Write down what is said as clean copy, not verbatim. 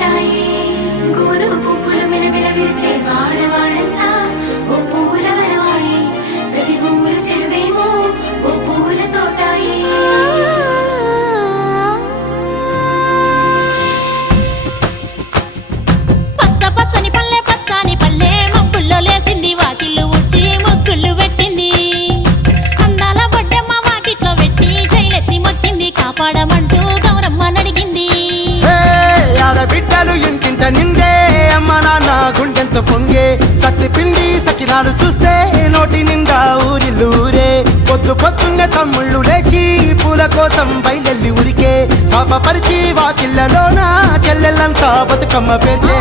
తోటాయి గోను పువ్వులు మిలమిల విరిసే వాడవాడంతా ఓ పూల వరవాయి ప్రతి పువ్వులు చెరువేమో ఓ పూల తోటాయి పచ్చ పచ్చని పల్లె పచ్చని పల్లె మబ్బుల్లో లేసింది వాకిళ్ళు ఊడ్చి ముగ్గులు పెట్టింది అందాల బొడ్డమ్మ వాకిట్లో పెట్టి జైలెత్తి మొక్కింది కాపాడమంటూ గౌరమ్మ నడిగింది ఆడబిడ్డలు ఇంటింట నిందే అమ్మ నాన్న గుండెంతో పొంగే సత్తి పిండి సకినాలు చూస్తే నోటి నిండా ఊరిల్లూరే పొద్దు పొద్దున్నే తమ్ముళ్ళు లేచి పూల కోసం బయలెల్లి ఉరికే శాపపరిచి వాకిళ్ళలోన చెల్లెళ్ళంతా బతుకమ్మ పేర్చే